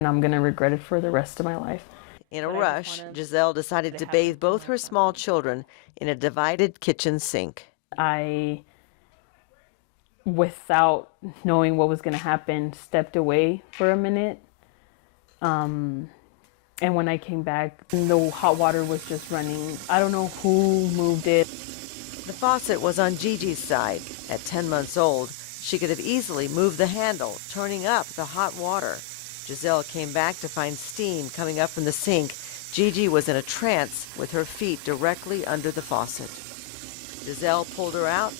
and I'm gonna regret it for the rest of my life. In a rush, Giselle decided to bathe both her small children in a divided kitchen sink. I, without knowing what was gonna happen, stepped away for a minute. And when I came back, the hot water was just running. I don't know who moved it. The faucet was on Gigi's side. At 10 months old, she could have easily moved the handle, turning up the hot water. Giselle came back to find steam coming up from the sink. Gigi was in a trance with her feet directly under the faucet. Giselle pulled her out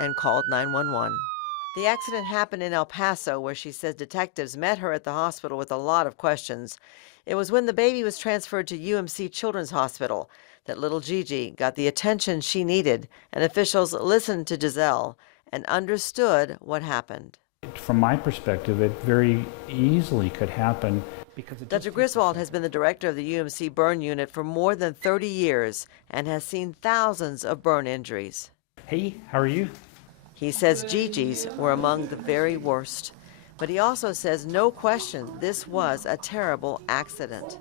and called 911. The accident happened in El Paso, where she says detectives met her at the hospital with a lot of questions. It was when the baby was transferred to UMC Children's Hospital that little Gigi got the attention she needed, and officials listened to Giselle and understood what happened. From my perspective, it very easily could happen because Dr. Griswold has been the director of the UMC burn unit for more than 30 years and has seen thousands of burn injuries. Hey, how are you? He says Gigi's were among the very worst, but he also says no question this was a terrible accident.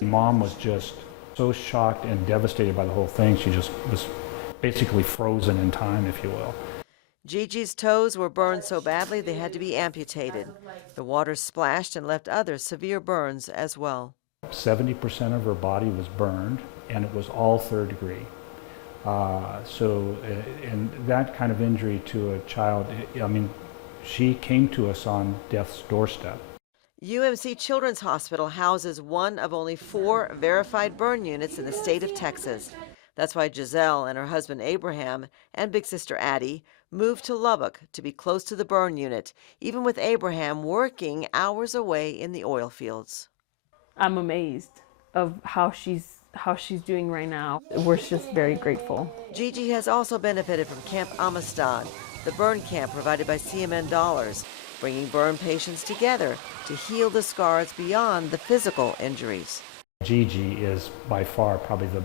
Mom was just so shocked and devastated by the whole thing. She just was basically frozen in time, if you will. Gigi's toes were burned so badly they had to be amputated. The water splashed and left other severe burns as well. 70% of her body was burned, and it was all third degree. And that kind of injury to a child, I mean, she came to us on death's doorstep. UMC Children's Hospital houses one of only 4 verified burn units in the state of Texas. That's why Giselle and her husband Abraham and big sister Addie moved to Lubbock to be close to the burn unit, even with Abraham working hours away in the oil fields. I'm amazed of how she's doing right now. We're just very grateful. Gigi has also benefited from Camp Amistad, the burn camp provided by CMN dollars, bringing burn patients together to heal the scars beyond the physical injuries. Gigi is by far probably the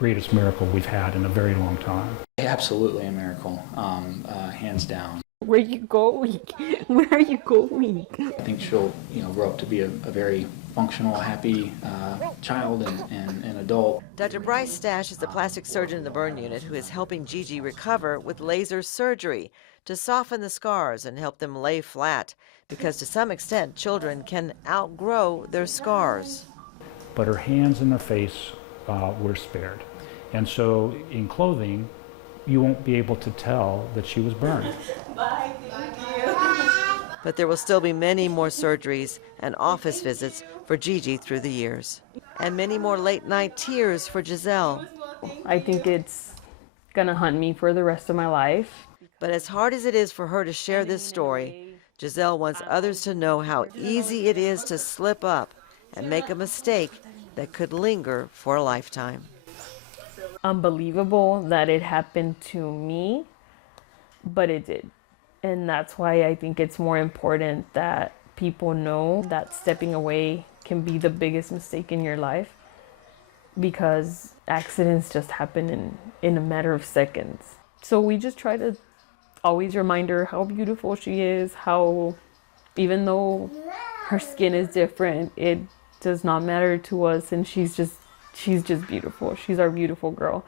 greatest miracle we've had in a very long time. Absolutely a miracle, hands down. Where are you going? Where are you going? I think she'll, grow up to be a very functional, happy child and adult. Dr. Bryce Stash is the plastic surgeon in the burn unit who is helping Gigi recover with laser surgery to soften the scars and help them lay flat, because to some extent children can outgrow their scars. But her hands and her face were spared. And so in clothing, you won't be able to tell that she was burned. Bye, thank you. But there will still be many more surgeries and office visits for Gigi through the years. And many more late-night tears for Giselle. I think it's gonna haunt me for the rest of my life. But as hard as it is for her to share this story, Giselle wants others to know how easy it is to slip up and make a mistake that could linger for a lifetime. Unbelievable that it happened to me, but it did. And that's why I think it's more important that people know that stepping away can be the biggest mistake in your life, because accidents just happen in a matter of seconds. So we just try to always remind her how beautiful she is, how even though her skin is different, it does not matter to us, and she's just beautiful. She's our beautiful girl.